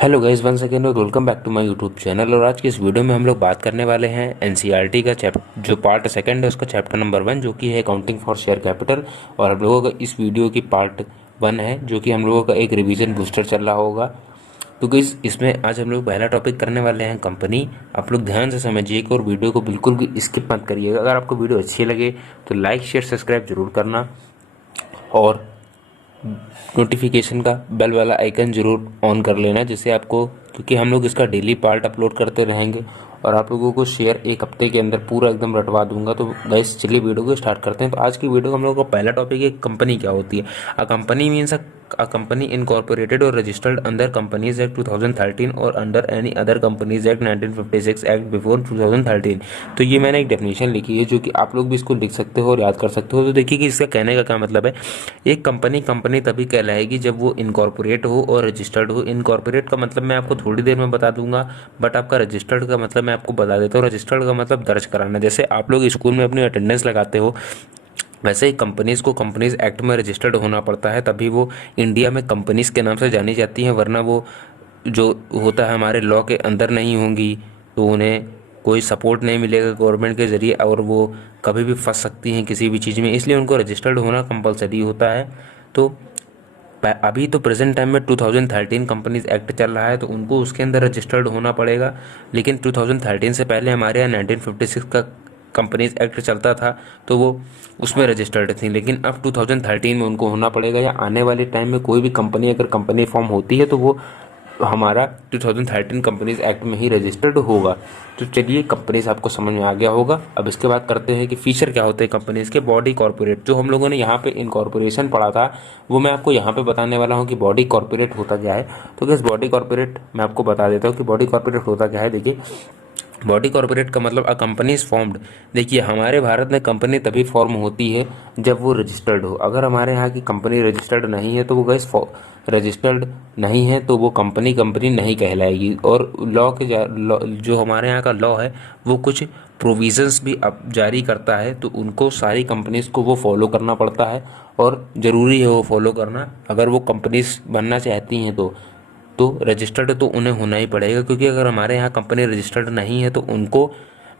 Hello guys, one second और welcome back to my YouTube channel. और आज की इस वीडियो में हम लोग बात करने वाले हैं एनसीईआरटी का चैप्टर जो पार्ट सेकंड है उसका चैप्टर नंबर 1 जो कि है अकाउंटिंग फॉर शेयर कैपिटल। और हम लोगों का इस वीडियो की पार्ट 1 है जो कि हम लोगों का एक रिवीजन बूस्टर चल रहा होगा। तो गाइस इसमें आज हम लोग पहला टॉपिक करने वाले हैं कंपनी। आप लोग ध्यान से समझिएगा और वीडियो को बिल्कुल भी स्किप मत करिएगा। अगर आपको वीडियो अच्छी लगे तो लाइक शेयर सब्सक्राइब जरूर करना और नोटिफिकेशन का बेल वाला आइकन जरूर ऑन कर लेना, जिससे आपको, क्योंकि हम लोग इसका डेली पार्ट अपलोड करते रहेंगे और आप लोगों को शेयर एक हफ्ते के अंदर पूरा एकदम रटवा दूंगा। तो गाइस चलिए वीडियो को स्टार्ट करते हैं। तो आज की वीडियो हम लोग का पहला टॉपिक है कंपनी क्या होती है। A company means a company incorporated और रजिस्टर्ड अंडर कंपनीज एक्ट 2013 और under any other companies act 1956 act before 2013। तो ये मैंने एक डेफिनेशन लिखी है जो कि आप लोग भी इसको लिख सकते हो और याद कर सकते हो। तो देखिए कि इसका कहने का क्या मतलब है। एक कंपनी कंपनी तभी कहलाएगी जब वो इनकॉर्पोरेट हो और रजिस्टर्ड हो। इनकॉर्पोरेट का मतलब मैं आपको थोड़ी देर में बता दूंगा, बट आपका रजिस्टर्ड का मतलब मैं आपको बता देता हूँ। रजिस्टर्ड का मतलब दर्ज कराना। जैसे आप लोग स्कूल में अपनी अटेंडेंस लगाते हो, वैसे ही कंपनीज को कंपनीज एक्ट में रजिस्टर्ड होना पड़ता है, तभी वो इंडिया में कंपनीज के नाम से जानी जाती हैं। वरना वो जो होता है हमारे लॉ के अंदर नहीं होंगी तो उन्हें कोई सपोर्ट नहीं मिलेगा गवर्नमेंट के ज़रिए और वो कभी भी फंस सकती हैं किसी भी चीज़ में। इसलिए उनको रजिस्टर्ड होना कंपलसरी होता है। तो अभी तो प्रेजेंट टाइम में 2013 कंपनीज एक्ट चल रहा है तो उनको उसके अंदर रजिस्टर्ड होना पड़ेगा। लेकिन 2013 से पहले हमारे यहाँ 1956 का कंपनीज एक्ट चलता था तो वो उसमें रजिस्टर्ड थी। लेकिन अब 2013 में उनको होना पड़ेगा, या आने वाले टाइम में कोई भी कंपनी अगर कंपनी फॉर्म होती है तो वो हमारा 2013 कंपनीज एक्ट में ही रजिस्टर्ड होगा। तो चलिए कंपनीज आपको समझ में आ गया होगा। अब इसके बाद करते हैं कि फीचर क्या होते हैं कंपनीज के। बॉडी कॉर्पोरेट, जो हम लोगों ने यहाँ पे इनकॉर्पोरेशन पढ़ा था वो मैं आपको यहाँ पे बताने वाला हूँ कि बॉडी कॉर्पोरेट होता क्या है। तो क्या बॉडी कॉर्पोरेट मैं आपको बता देता हूँ कि बॉडी कॉर्पोरेट होता क्या है। देखिए बॉडी कॉर्पोरेट का मतलब अ कंपनी इज फॉर्म्ड। देखिए हमारे भारत में कंपनी तभी फॉर्म होती है जब वो रजिस्टर्ड हो। अगर हमारे यहाँ की कंपनी रजिस्टर्ड नहीं है तो वो गैस रजिस्टर्ड नहीं है तो वो कंपनी कंपनी नहीं कहलाएगी। और लॉ के जो हमारे यहाँ का लॉ है वो कुछ प्रोविजंस भी अब जारी करता है, तो उनको सारी कंपनीज को वो फॉलो करना पड़ता है और ज़रूरी है वो फॉलो करना अगर वो कंपनीज बनना चाहती हैं तो रजिस्टर्ड तो उन्हें होना ही पड़ेगा। क्योंकि अगर हमारे यहाँ कंपनी रजिस्टर्ड नहीं है तो उनको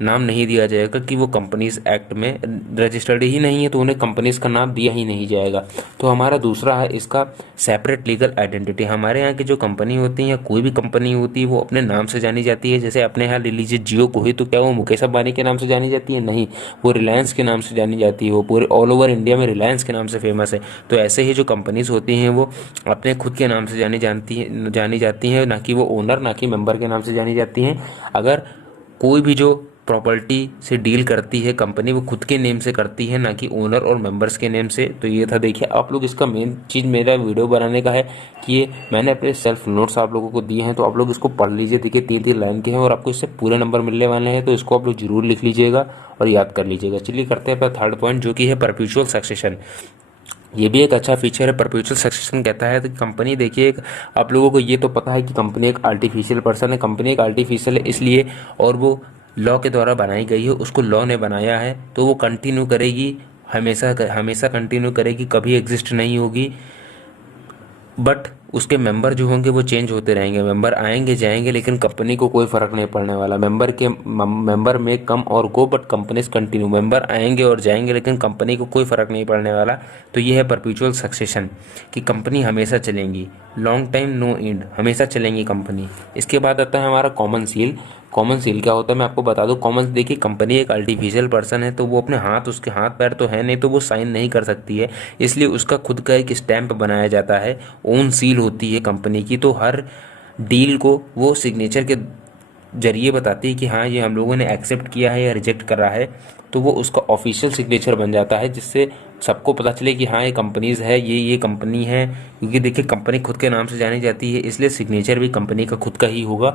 नाम नहीं दिया जाएगा कि वो कंपनीज एक्ट में रजिस्टर्ड ही नहीं है, तो उन्हें कंपनीज का नाम दिया ही नहीं जाएगा। तो हमारा दूसरा है इसका सेपरेट लीगल आइडेंटिटी। हमारे यहाँ की जो कंपनी होती है या कोई भी कंपनी होती है वो अपने नाम से जानी जाती है। जैसे अपने यहाँ ले लीजिए जियो को ही, तो क्या वो मुकेश अंबानी के नाम से जानी जाती है? नहीं, वो रिलायंस के नाम से जानी जाती है। वो पूरे ऑल ओवर इंडिया में रिलायंस के नाम से फेमस है। तो ऐसे ही जो कंपनीज होती हैं वो अपने खुद के नाम से जानी जाती हैं, ना कि वो ओनर ना कि मेंबर के नाम से जानी जाती हैं। अगर कोई भी जो प्रॉपर्टी से डील करती है कंपनी वो खुद के नेम से करती है, ना कि ओनर और मेंबर्स के नेम से। तो ये था। देखिए आप लोग इसका मेन चीज़ मेरा वीडियो बनाने का है कि ये मैंने अपने सेल्फ नोट्स आप लोगों को दिए हैं, तो आप लोग इसको पढ़ लीजिए। देखिए 3-3 लाइन के हैं और आपको इससे पूरे नंबर मिलने वाले हैं, तो इसको आप लोग जरूर लिख लीजिएगा और याद कर लीजिएगा। चलिए करते हैं अपना थर्ड पॉइंट जो कि है परपेचुअल सक्सेशन। ये भी एक अच्छा फीचर है। परपेचुअल सक्सेशन कहता है कि कंपनी, देखिए एक आप लोगों को ये तो पता है कि कंपनी एक आर्टिफिशियल पर्सन है। कंपनी एक आर्टिफिशियल है इसलिए, और वो लॉ के द्वारा बनाई गई है, उसको लॉ ने बनाया है तो वो कंटिन्यू करेगी, हमेशा हमेशा कंटिन्यू करेगी, कभी एग्जिस्ट नहीं होगी। बट उसके मेंबर जो होंगे वो चेंज होते रहेंगे, मेंबर आएंगे जाएंगे, लेकिन कंपनी को कोई फर्क नहीं पड़ने वाला। मेंबर में कम और go but companies continue. Member आएंगे और जाएंगे लेकिन कंपनी को कोई फर्क नहीं पड़ने वाला। तो ये है परपेचुअल सक्सेशन कि कंपनी हमेशा चलेंगी, लॉन्ग टाइम नो एंड, हमेशा चलेंगी कंपनी। इसके बाद आता है हमारा कॉमन सील। कॉमन सील क्या होता है मैं आपको बता दूं। कॉमन, देखिए कंपनी एक आर्टिफिशियल पर्सन है तो वो अपने हाथ, उसके हाथ पैर तो है नहीं तो वो साइन नहीं कर सकती है, इसलिए उसका खुद का एक स्टैंप बनाया जाता है, ओन सील होती है कंपनी की। तो हर डील को वो सिग्नेचर के जरिए बताती है कि हाँ ये हम लोगों ने एक्सेप्ट किया है या रिजेक्ट करा है, तो वो उसका ऑफिशियल सिग्नेचर बन जाता है, जिससे सबको पता चले कि हाँ ये कंपनीज है, ये कंपनी है। क्योंकि देखिए कंपनी खुद के नाम से जानी जाती है इसलिए सिग्नेचर भी कंपनी का खुद का ही होगा।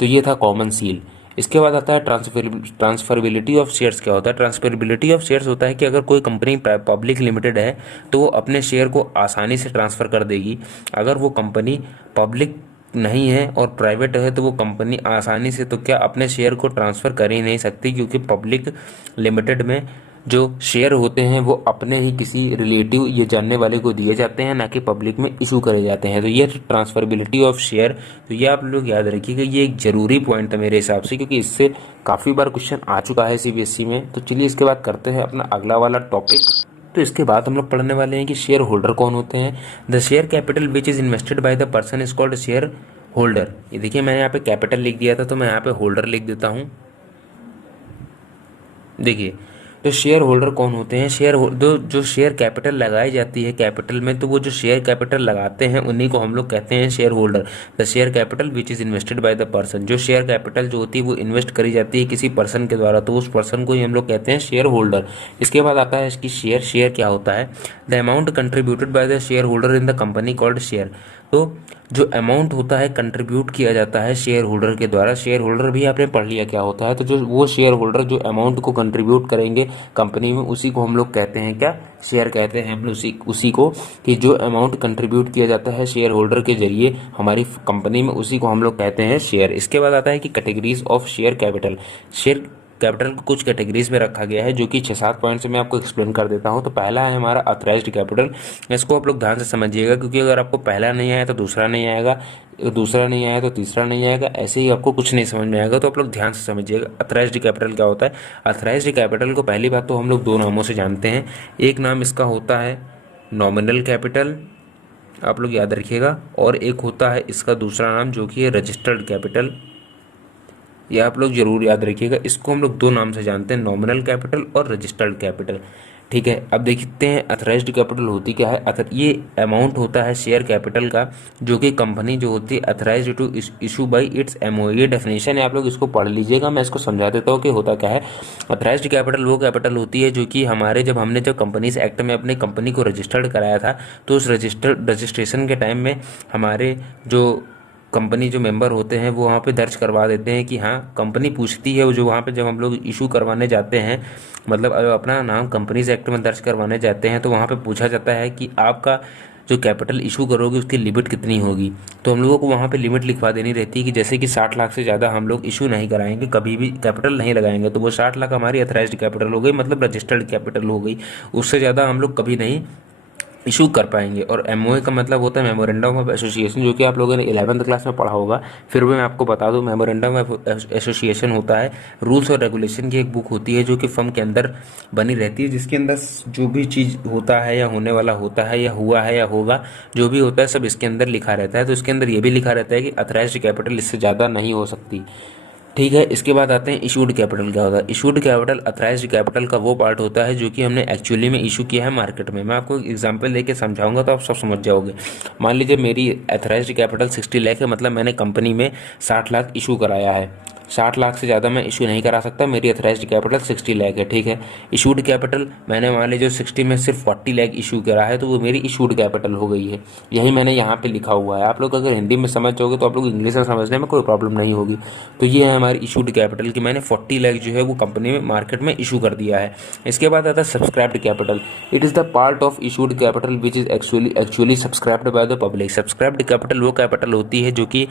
तो ये था कॉमन सील। इसके बाद आता है ट्रांसफरेबिलिटी ऑफ शेयर्स। क्या होता है ट्रांसफरेबिलिटी ऑफ शेयर्स? होता है कि अगर कोई कंपनी पब्लिक लिमिटेड है तो वो अपने शेयर को आसानी से ट्रांसफ़र कर देगी। अगर वो कंपनी पब्लिक नहीं है और प्राइवेट है तो वो कंपनी आसानी से तो क्या अपने शेयर को ट्रांसफ़र कर ही नहीं सकती, क्योंकि पब्लिक लिमिटेड में जो शेयर होते हैं वो अपने ही किसी रिलेटिव या जानने वाले को दिए जाते हैं, ना कि पब्लिक में इशू करे जाते हैं। तो ये ट्रांसफरेबिलिटी ऑफ शेयर, तो ये आप लोग याद रखिएगा, ये एक जरूरी पॉइंट है मेरे हिसाब से, क्योंकि इससे काफ़ी बार क्वेश्चन आ चुका है सीबीएसई में। तो चलिए इसके बाद करते हैं अपना अगला वाला टॉपिक। तो इसके बाद हम लोग पढ़ने वाले हैं कि शेयर होल्डर कौन होते हैं। The share capital which is invested by the person is called share holder. ये देखिए मैंने यहाँ पे कैपिटल लिख दिया था, तो मैं यहाँ पे होल्डर लिख देता हूँ। देखिए, तो शेयर होल्डर कौन होते हैं? जो शेयर कैपिटल लगाई जाती है कैपिटल में, तो वो जो शेयर कैपिटल लगाते हैं उन्हीं को हम लोग कहते हैं share holder. The share capital which is invested by the person, जो शेयर कैपिटल जो होती है वो इन्वेस्ट करी जाती है किसी पर्सन के द्वारा, तो उस पर्सन को ही हम लोग कहते हैं शेयर होल्डर। इसके बाद आता है इसकी शेयर क्या होता है? The amount contributed by the share holder in the company called share. तो जो अमाउंट होता है कंट्रीब्यूट किया जाता है शेयर होल्डर के द्वारा, शेयर होल्डर भी आपने पढ़ लिया क्या होता है। तो जो वो शेयर होल्डर जो अमाउंट को कंट्रीब्यूट करेंगे कंपनी में, उसी को हम लोग कहते हैं क्या? शेयर कहते हैं हम लोग उसी को, कि जो अमाउंट कंट्रीब्यूट किया जाता है शेयर होल्डर के जरिए हमारी कंपनी में, उसी को हम लोग कहते हैं शेयर। इसके बाद आता है कि categories of share capital. Share capital को कुछ कैटेगरीज में रखा गया है, जो कि 6-7 पॉइंट से मैं आपको एक्सप्लेन कर देता हूं। तो पहला है हमारा अथराइज्ड कैपिटल। इसको आप लोग ध्यान से समझिएगा, क्योंकि अगर आपको पहला नहीं आया तो दूसरा नहीं आएगा, दूसरा नहीं आया तो तीसरा नहीं आएगा, ऐसे ही आपको कुछ नहीं समझ में आएगा। तो आप लोग ध्यान से समझिएगा अथराइज्ड कैपिटल क्या होता है। अथराइज्ड कैपिटल को पहली बात तो हम लोग दो नामों से जानते हैं। एक नाम इसका होता है नॉमिनल कैपिटल, आप लोग याद रखिएगा, और एक होता है इसका दूसरा नाम जो कि है रजिस्टर्ड कैपिटल। ये आप लोग जरूर याद रखिएगा। इसको हम लोग दो नाम से जानते हैं, नॉमिनल कैपिटल और रजिस्टर्ड कैपिटल। ठीक है, अब देखते हैं अथराइज्ड कैपिटल होती क्या है। ये अमाउंट होता है शेयर कैपिटल का, जो कि कंपनी जो होती है authorised to issue by its MO. ये डेफिनेशन है, आप लोग इसको पढ़ लीजिएगा। मैं इसको समझा देता हूँ कि होता क्या है। अथराइज्ड कैपिटल वो कैपिटल होती है जो कि हमारे हमने जब कंपनीज एक्ट में अपने कंपनी को रजिस्टर्ड कराया था, तो उस रजिस्ट्रेशन के टाइम में हमारे जो कंपनी जो मेंबर होते हैं वो वहाँ पे दर्ज करवा देते हैं कि हाँ, कंपनी पूछती है, वो जो वहाँ पे जब हम लोग इशू करवाने जाते हैं, मतलब अपना नाम कंपनीज एक्ट में दर्ज करवाने जाते हैं, तो वहाँ पे पूछा जाता है कि आपका जो कैपिटल इशू करोगे उसकी लिमिट कितनी होगी। तो हम लोगों को वहाँ पे लिमिट लिखवा देनी रहती है कि जैसे कि 60 लाख से ज़्यादा हम लोग इशू नहीं कराएंगे, कभी भी कैपिटल नहीं लगाएंगे। तो वो 60 लाख हमारी अथराइज्ड कैपिटल हो गई, मतलब रजिस्टर्ड कैपिटल हो गई। उससे ज़्यादा हम लोग कभी नहीं इशू कर पाएंगे। और एमओए का मतलब होता है मेमोरेंडम ऑफ एसोसिएशन, जो कि आप लोगों ने 11th क्लास में पढ़ा होगा। फिर भी मैं आपको बता दूं, मेमोरेंडम ऑफ एसोसिएशन होता है रूल्स और रेगुलेशन की एक बुक होती है, जो कि फर्म के अंदर बनी रहती है, जिसके अंदर जो भी चीज़ होता है या होने वाला होता है या हुआ है या होगा, जो भी होता है सब इसके अंदर लिखा रहता है। तो इसके अंदर ये भी लिखा रहता है कि अथराइज्ड कैपिटल इससे ज़्यादा नहीं हो सकती। ठीक है, इसके बाद आते हैं इशूड कैपिटल क्या होता है। इशूड कैपिटल अथराइज्ड कैपिटल का वो पार्ट होता है जो कि हमने एक्चुअली में इशू किया है मार्केट में। मैं आपको एग्जांपल लेके समझाऊंगा तो आप सब समझ जाओगे। मान लीजिए मेरी अथराइज्ड कैपिटल 60 लाख है, मतलब मैंने कंपनी में 60 लाख इशू कराया है। 60 लाख से ज़्यादा मैं इशू नहीं करा सकता, मेरी अथराइज्ड कैपिटल 60 लाख है। ठीक है, इशूड कैपिटल मैंने मान लीजिए 60 में सिर्फ 40 लाख इशू करा है, तो वो मेरी इशूड कैपिटल हो गई है। यही मैंने यहाँ पे लिखा हुआ है। आप लोग अगर हिंदी में समझ जाओगे तो आप लोग इंग्लिश में समझने में कोई प्रॉब्लम नहीं होगी। तो ये है हमारी इशूड कैपिटल कि मैंने 40 लाख जो है वो कंपनी में मार्केट में इशू कर दिया है। इसके बाद आता है subscribed capital. It is the part of issued capital which is actually subscribed by the public. Subscribed capital वो कैपिटल होती है जो कि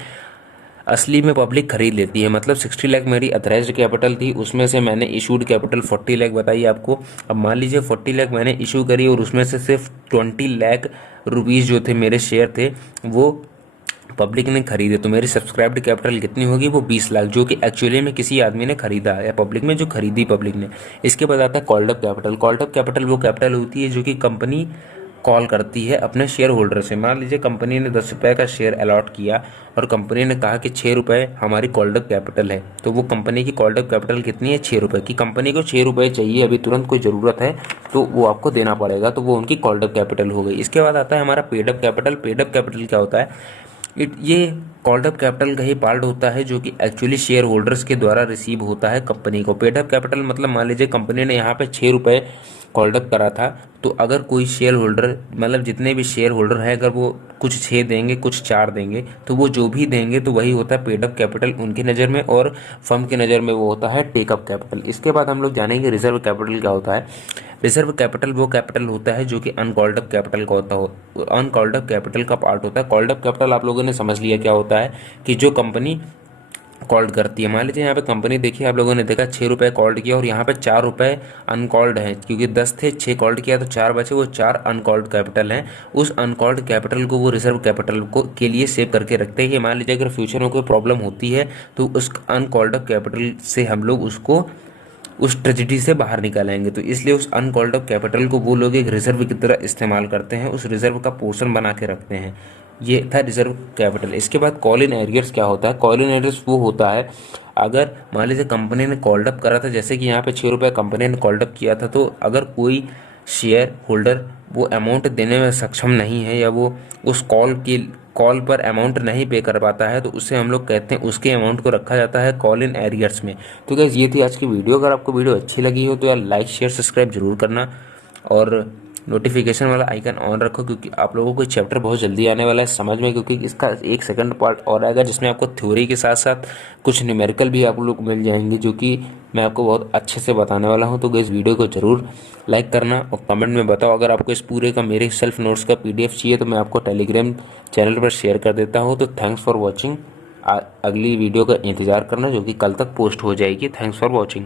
असली में पब्लिक खरीद लेती है। मतलब 60 लाख मेरी अथराइज्ड कैपिटल थी, उसमें से मैंने इशूड कैपिटल 40 लाख बताई आपको। अब मान लीजिए 40 लाख मैंने इशू करी और उसमें से सिर्फ 20 लाख रुपीज़ जो थे मेरे शेयर थे वो पब्लिक ने खरीदे, तो मेरी सब्सक्राइब्ड कैपिटल कितनी होगी? वो 20 लाख, जो कि एक्चुअली में किसी आदमी ने खरीदा या पब्लिक में जो खरीदी पब्लिक ने। इसके बाद आता है called up capital. Called up capital वो कैपिटल होती है जो कि कंपनी कॉल करती है अपने शेयर होल्डर से। मान लीजिए कंपनी ने 10 रुपये का शेयर अलॉट किया और कंपनी ने कहा कि 6 रुपये हमारी कॉल्ड अप कैपिटल है, तो वो कंपनी की कॉल्ड अप कैपिटल कितनी है? 6 रुपये की। कंपनी को 6 रुपये चाहिए, अभी तुरंत कोई ज़रूरत है तो वो आपको देना पड़ेगा, तो वो उनकी कॉल्ड अप कैपिटल हो गई। इसके बाद आता है हमारा paid up capital. Paid up capital क्या होता है? ये कॉल्ड अप कैपिटल का ही पार्ट होता है जो कि एक्चुअली शेयर होल्डर्स के द्वारा रिसीव होता है कंपनी को। पेड अप कैपिटल मतलब मान लीजिए कंपनी ने यहाँ पे 6 रुपये कॉल्ड अप करा था, तो अगर कोई शेयर होल्डर, मतलब जितने भी शेयर होल्डर हैं, अगर वो कुछ 6 देंगे कुछ 4 देंगे, तो वो जो भी देंगे तो वही होता है पेड अप कैपिटल उनकी नज़र में, और फर्म की नज़र में वो होता है टेक अप कैपिटल। इसके बाद हम लोग जानेंगे रिजर्व कैपिटल क्या होता है। रिजर्व कैपिटल वो कैपिटल होता है जो कि अनकॉल्ड अप कैपिटल का होता है, अनकॉल्ड अप कैपिटल का पार्ट होता है। कॉल्ड अप कैपिटल आप लोगों ने समझ लिया क्या होता है, कि जो कंपनी कॉल्ड करती है। मान लीजिए यहाँ पे कंपनी देखिए, आप लोगों ने देखा 6 रुपये कॉल्ड किया और यहाँ पे 4 रुपये अनकॉल्ड हैं, क्योंकि 10 थे, 6 कॉल्ड किया तो 4 बचे, वो 4 अनकॉल्ड कैपिटल हैं। उस अनकॉल्ड कैपिटल को वो रिजर्व कैपिटल को के लिए सेव करके रखते हैं कि मान लीजिए अगर फ्यूचर में कोई प्रॉब्लम होती है तो उस अनकॉल्ड अप कैपिटल से हम लोग उसको उस ट्रेजिडी से बाहर निकालेंगे। तो इसलिए उस अनकॉल्ड अप कैपिटल को वो लोग एक रिजर्व की तरह इस्तेमाल करते हैं, उस रिजर्व का पोर्शन बना के रखते हैं। ये था रिजर्व कैपिटल। इसके बाद कॉल इन एरियर्स क्या होता है? कॉल इन एरियर्स वो होता है, अगर मान लीजिए कंपनी ने कॉल्ड अप करा था, जैसे कि यहाँ पे 6 रुपये कंपनी ने कॉल्ड अप किया था, तो अगर कोई शेयर होल्डर वो अमाउंट देने में सक्षम नहीं है या वो उस कॉल पर अमाउंट नहीं पे कर पाता है, तो उससे हम लोग कहते हैं उसके अमाउंट को रखा जाता है कॉल इन एरियर्स में। तो गाइस ये थी आज की वीडियो। अगर आपको वीडियो अच्छी लगी हो तो यार लाइक शेयर सब्सक्राइब जरूर करना और नोटिफिकेशन वाला आइकन ऑन रखो, क्योंकि आप लोगों को चैप्टर बहुत जल्दी आने वाला है समझ में, क्योंकि इसका एक सेकंड पार्ट और आएगा जिसमें आपको थ्योरी के साथ साथ कुछ न्यूमेरिकल भी आप लोग मिल जाएंगे, जो कि मैं आपको बहुत अच्छे से बताने वाला हूं। तो इस वीडियो को जरूर लाइक करना और कमेंट में बताओ। अगर आपको इस पूरे का मेरे सेल्फ नोट्स का PDF चाहिए तो मैं आपको टेलीग्राम चैनल पर शेयर कर देता हूँ। तो थैंक्स फॉर वॉचिंग। अगली वीडियो का इंतज़ार करना जो कि कल तक पोस्ट हो जाएगी। Thanks for watching.